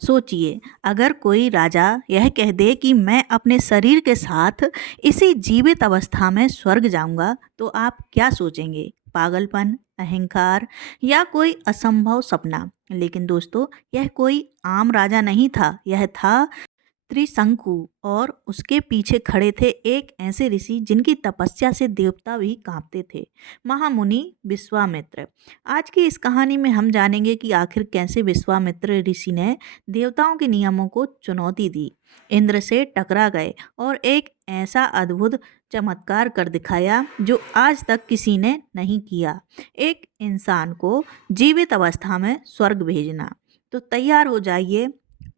सोचिए, अगर कोई राजा यह कह दे कि मैं अपने शरीर के साथ इसी जीवित अवस्था में स्वर्ग जाऊंगा, तो आप क्या सोचेंगे? पागलपन, अहंकार या कोई असंभव सपना? लेकिन दोस्तों, यह कोई आम राजा नहीं था, यह था त्रिशंकु। और उसके पीछे खड़े थे एक ऐसे ऋषि जिनकी तपस्या से देवता भी कांपते थे, महामुनि विश्वामित्र। आज की इस कहानी में हम जानेंगे कि आखिर कैसे विश्वामित्र ऋषि ने देवताओं के नियमों को चुनौती दी, इंद्र से टकरा गए और एक ऐसा अद्भुत चमत्कार कर दिखाया जो आज तक किसी ने नहीं किया, एक इंसान को जीवित अवस्था में स्वर्ग भेजना। तो तैयार हो जाइए,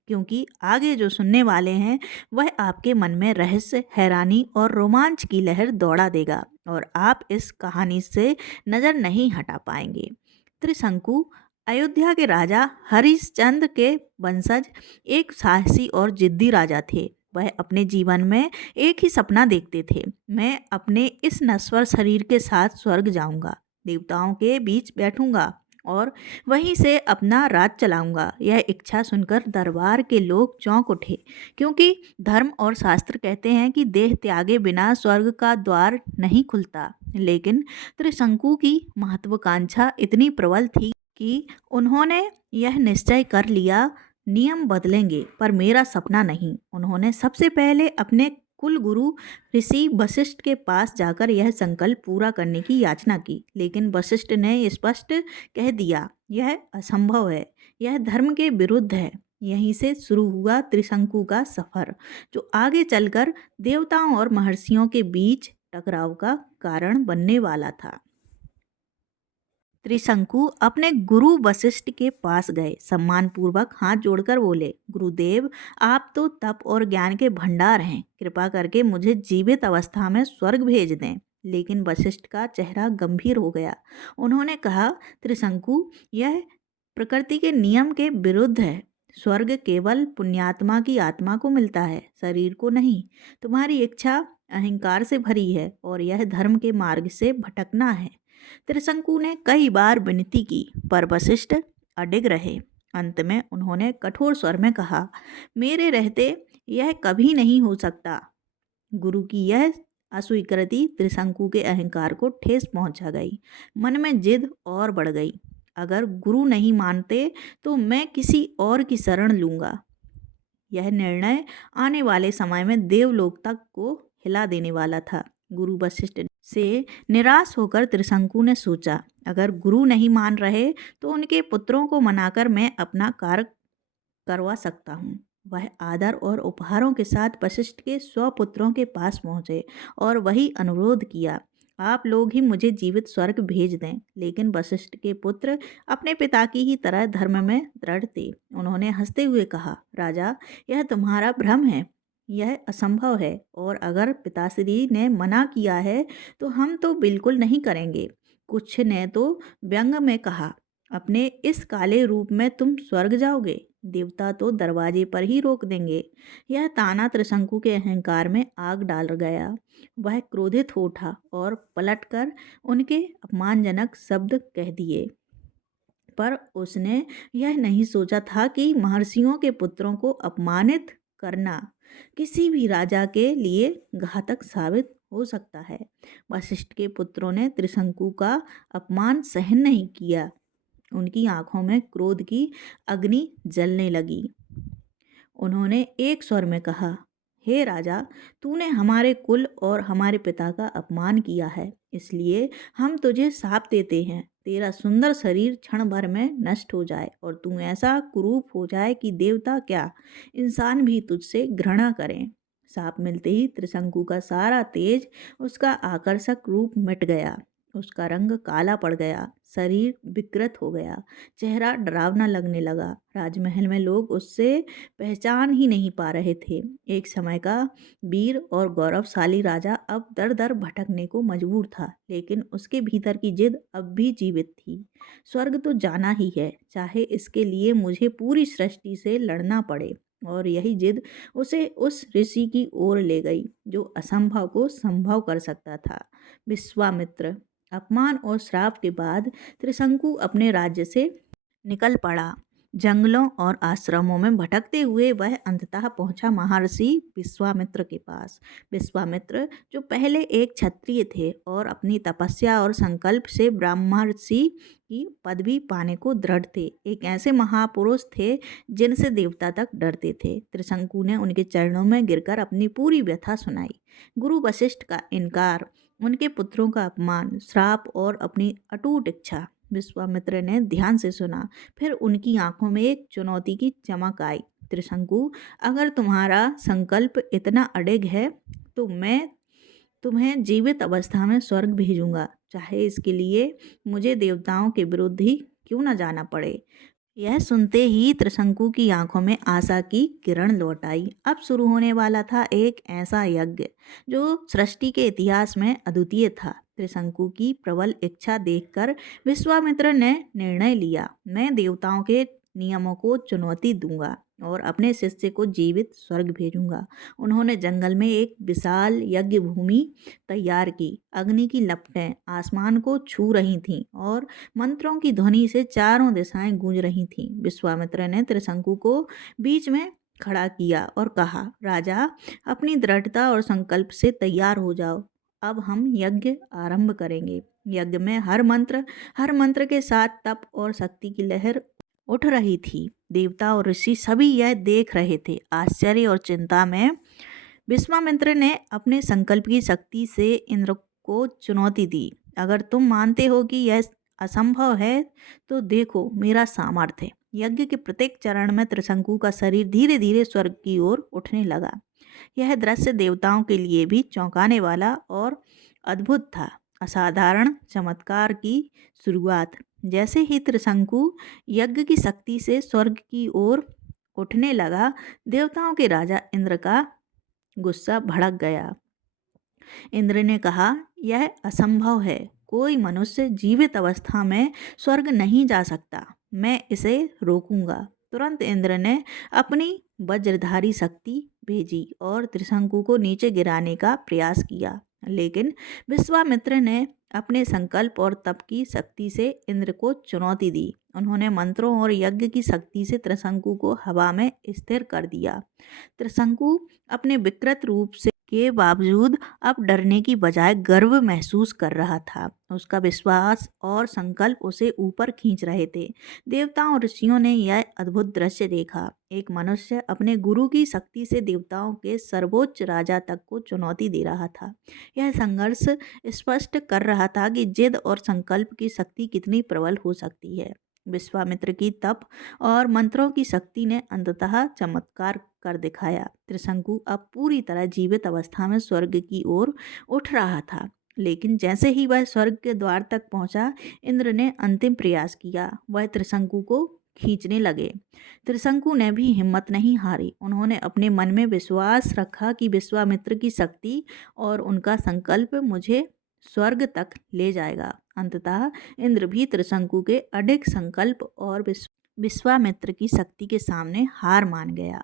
क्योंकि आगे जो सुनने वाले हैं वह आपके मन में रहस्य, हैरानी और रोमांच की लहर दौड़ा देगा और आप इस कहानी से नज़र नहीं हटा पाएंगे। त्रिशंकु अयोध्या के राजा हरिश्चंद्र के वंशज एक साहसी और जिद्दी राजा थे। वह अपने जीवन में एक ही सपना देखते थे, मैं अपने इस नश्वर शरीर के साथ स्वर्ग जाऊंगा, देवताओं के बीच बैठूंगा और वहीं से अपना राज चलाऊंगा। यह इच्छा सुनकर दरबार के लोग चौंक उठे, क्योंकि धर्म और शास्त्र कहते हैं कि देह त्यागे बिना स्वर्ग का द्वार नहीं खुलता। लेकिन त्रिशंकु की महत्वाकांक्षा इतनी प्रबल थी कि उन्होंने यह निश्चय कर लिया, नियम बदलेंगे पर मेरा सपना नहीं। उन्होंने सबसे पहले अपने कुल गुरु ऋषि वशिष्ठ के पास जाकर यह संकल्प पूरा करने की याचना की, लेकिन वशिष्ठ ने स्पष्ट कह दिया, यह असंभव है, यह धर्म के विरुद्ध है। यहीं से शुरू हुआ त्रिशंकु का सफर, जो आगे चलकर देवताओं और महर्षियों के बीच टकराव का कारण बनने वाला था। त्रिशंकु अपने गुरु वशिष्ठ के पास गए, सम्मानपूर्वक हाथ जोड़कर बोले, गुरुदेव, आप तो तप और ज्ञान के भंडार हैं, कृपा करके मुझे जीवित अवस्था में स्वर्ग भेज दें। लेकिन वशिष्ठ का चेहरा गंभीर हो गया। उन्होंने कहा, त्रिशंकु, यह प्रकृति के नियम के विरुद्ध है। स्वर्ग केवल पुण्यात्मा की आत्मा को मिलता है, शरीर को नहीं। तुम्हारी इच्छा अहंकार से भरी है और यह धर्म के मार्ग से भटकना है। त्रिशंकु ने कई बार विनती की, पर वशिष्ठ अडिग रहे। अंत में उन्होंने कठोर स्वर में कहा, मेरे रहते यह कभी नहीं हो सकता। गुरु की यह अस्वीकृति त्रिशंकु के अहंकार को ठेस पहुंचा गई। मन में जिद और बढ़ गई, अगर गुरु नहीं मानते तो मैं किसी और की शरण लूंगा। यह निर्णय आने वाले समय में देवलोक तक को हिला देने वाला था। गुरु वशिष्ठ से निराश होकर त्रिशंकु ने सोचा, अगर गुरु नहीं मान रहे तो उनके पुत्रों को मनाकर मैं अपना कार्य करवा सकता हूँ। वह आदर और उपहारों के साथ वशिष्ठ के 100 पुत्रों के पास पहुँचे और वही अनुरोध किया, आप लोग ही मुझे जीवित स्वर्ग भेज दें। लेकिन वशिष्ठ के पुत्र अपने पिता की ही तरह धर्म में दृढ़ थे। उन्होंने हंसते हुए कहा, राजा, यह तुम्हारा भ्रम है, यह असंभव है, और अगर पिताश्री ने मना किया है तो हम तो बिल्कुल नहीं करेंगे। कुछ ने तो व्यंग में कहा, अपने इस काले रूप में तुम स्वर्ग जाओगे, देवता तो दरवाजे पर ही रोक देंगे। यह ताना त्रिशंकु के अहंकार में आग डाल गया। वह क्रोधित हो उठा और पलटकर उनके अपमानजनक शब्द कह दिए। पर उसने यह नहीं सोचा था कि महर्षियों के पुत्रों को अपमानित करना किसी भी राजा के लिए घातक साबित हो सकता है। वशिष्ठ के पुत्रों ने त्रिशंकु का अपमान सहन नहीं किया। उनकी आंखों में क्रोध की अग्नि जलने लगी। उन्होंने एक स्वर में कहा, हे राजा, तूने हमारे कुल और हमारे पिता का अपमान किया है, इसलिए हम तुझे शाप देते हैं, तेरा सुंदर शरीर क्षण भर में नष्ट हो जाए और तू ऐसा कुरूप हो जाए कि देवता क्या, इंसान भी तुझसे घृणा करें। शाप मिलते ही त्रिशंकु का सारा तेज, उसका आकर्षक रूप मिट गया। उसका रंग काला पड़ गया, शरीर विकृत हो गया, चेहरा डरावना लगने लगा। राजमहल में लोग उससे पहचान ही नहीं पा रहे थे। एक समय का वीर और गौरवशाली राजा अब दर दर भटकने को मजबूर था, लेकिन उसके भीतर की जिद अब भी जीवित थी। स्वर्ग तो जाना ही है, चाहे इसके लिए मुझे पूरी सृष्टि से लड़ना पड़े। और यही जिद उसे उस ऋषि की ओर ले गई जो असंभव को संभव कर सकता था, विश्वामित्र। अपमान और श्राप के बाद त्रिशंकु अपने राज्य से निकल पड़ा। जंगलों और आश्रमों में भटकते हुए वह अंततः पहुंचा महर्षि विश्वामित्र के पास। विश्वामित्र जो पहले एक क्षत्रिय थे और अपनी तपस्या और संकल्प से ब्रह्मर्षि की पदवी पाने को दृढ़ थे, एक ऐसे महापुरुष थे जिनसे देवता तक डरते थे। त्रिशंकु ने उनके चरणों में गिरकर अपनी पूरी व्यथा सुनाई। गुरु वशिष्ठ का इनकार, उनके पुत्रों का अपमान, श्राप और अपनी अटूट इच्छा। विश्वामित्र ने ध्यान से सुना, फिर उनकी आंखों में एक चुनौती की चमक आई। त्रिशंकु, अगर तुम्हारा संकल्प इतना अडिग है तो मैं तुम्हें जीवित अवस्था में स्वर्ग भेजूंगा, चाहे इसके लिए मुझे देवताओं के विरुद्ध ही क्यों न जाना पड़े। यह सुनते ही त्रिशंकु की आंखों में आशा की किरण लौट आई। अब शुरू होने वाला था एक ऐसा यज्ञ जो सृष्टि के इतिहास में अद्वितीय था। त्रिशंकु की प्रबल इच्छा देखकर विश्वामित्र ने निर्णय लिया, मैं देवताओं के नियमों को चुनौती दूंगा और अपने शिष्य को जीवित स्वर्ग भेजूंगा। उन्होंने जंगल में एक विशाल यज्ञ भूमि तैयार की। अग्नि की लपटें आसमान को छू रही थीं और मंत्रों की ध्वनि से चारों दिशाएं गूंज रही थीं। विश्वामित्र ने त्रिशंकु को बीच में खड़ा किया और कहा, राजा, अपनी दृढ़ता और संकल्प से तैयार हो जाओ। अब हम यज्ञ आरंभ करेंगे। यज्ञ में हर मंत्र के साथ तप और शक्ति की लहर उठ रही थी। देवता और ऋषि सभी यह देख रहे थे। आश्चर्य और चिंता में विश्वामित्र ने अपने संकल्प की शक्ति से इंद्र को चुनौती दी, अगर तुम मानते हो कि यह असंभव है तो देखो मेरा सामर्थ्य। यज्ञ के प्रत्येक चरण में त्रिशंकु का शरीर धीरे धीरे स्वर्ग की ओर उठने लगा। यह दृश्य देवताओं के लिए भी चौंकाने वाला और अद्भुत था। असाधारण चमत्कार की शुरुआत। जैसे ही त्रिशंकु यज्ञ की शक्ति से स्वर्ग की ओर उठने लगा, देवताओं के राजा इंद्र का गुस्सा भड़क गया। इंद्र ने कहा, यह असंभव है, कोई मनुष्य जीवित अवस्था में स्वर्ग नहीं जा सकता, मैं इसे रोकूंगा। तुरंत इंद्र ने अपनी वज्रधारी शक्ति भेजी और त्रिशंकु को नीचे गिराने का प्रयास किया, लेकिन विश्वामित्र ने अपने संकल्प और तप की शक्ति से इंद्र को चुनौती दी। उन्होंने मंत्रों और यज्ञ की शक्ति से त्रिशंकु को हवा में स्थिर कर दिया। त्रिशंकु अपने विकृत रूप से के बावजूद अब डरने की बजाय गर्व महसूस कर रहा था। उसका विश्वास और संकल्प उसे ऊपर खींच रहे थे। देवताओं और ऋषियों ने यह अद्भुत दृश्य देखा। एक मनुष्य अपने गुरु की शक्ति से देवताओं के सर्वोच्च राजा तक को चुनौती दे रहा था। यह संघर्ष स्पष्ट कर रहा था कि जिद और संकल्प की शक्ति कितनी प्रबल हो सकती है। विश्वामित्र की तप और मंत्रों की शक्ति ने अंततः चमत्कार कर दिखाया। त्रिशंकु अब पूरी तरह जीवित अवस्था में स्वर्ग की ओर उठ रहा था। लेकिन जैसे ही वह स्वर्ग के द्वार तक पहुंचा, इंद्र ने अंतिम प्रयास किया। वह त्रिशंकु को खींचने लगे। त्रिशंकु ने भी हिम्मत नहीं हारी। उन्होंने अपने मन में विश्वास रखा कि विश्वामित्र की शक्ति और उनका संकल्प मुझे स्वर्ग तक ले जाएगा। अंततः इंद्र भी त्रिशंकु के अडिग संकल्प और विश्वामित्र की शक्ति के सामने हार मान गया।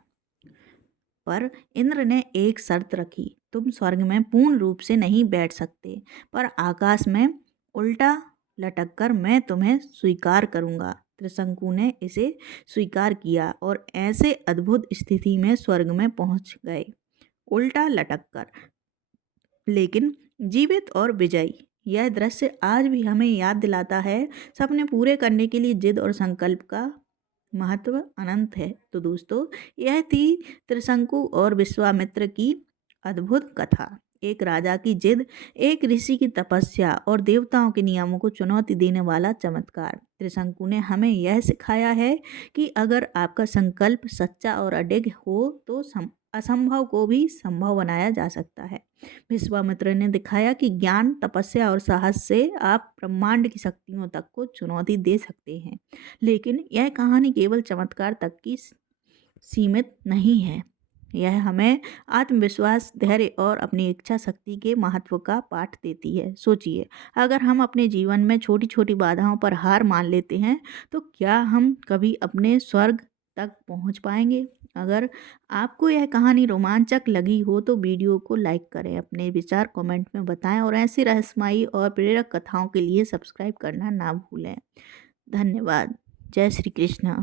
पर इंद्र ने एक शर्त रखी, तुम स्वर्ग में पूर्ण रूप से नहीं बैठ सकते, पर आकाश में उल्टा लटककर मैं तुम्हें स्वीकार करूंगा। त्रिशंकु ने इसे स्वीकार किया और ऐसे अद्भुत स्थिति में स्वर्ग में पहुंच गए, उल्टा लटककर, लेकिन जीवित और विजयी। यह दृश्य आज भी हमें याद दिलाता है, सपने पूरे करने के लिए जिद और संकल्प का महत्व अनंत है। तो दोस्तों, यह थी त्रिशंकु और विश्वामित्र की अद्भुत कथा। एक राजा की जिद, एक ऋषि की तपस्या और देवताओं के नियमों को चुनौती देने वाला चमत्कार। त्रिशंकु ने हमें यह सिखाया है कि अगर आपका संकल्प सच्चा और अडिग हो तो असंभव को भी संभव बनाया जा सकता है। विश्वामित्र ने दिखाया कि ज्ञान, तपस्या और साहस से आप ब्रह्मांड की शक्तियों तक को चुनौती दे सकते हैं। लेकिन यह कहानी केवल चमत्कार तक की सीमित नहीं है, यह हमें आत्मविश्वास, धैर्य और अपनी इच्छा शक्ति के महत्व का पाठ देती है। सोचिए, अगर हम अपने जीवन में छोटी छोटी बाधाओं पर हार मान लेते हैं तो क्या हम कभी अपने स्वर्ग तक पहुंच पाएंगे? अगर आपको यह कहानी रोमांचक लगी हो तो वीडियो को लाइक करें, अपने विचार कमेंट में बताएं और ऐसी रहस्यमयी और प्रेरक कथाओं के लिए सब्सक्राइब करना ना भूलें। धन्यवाद। जय श्री कृष्ण।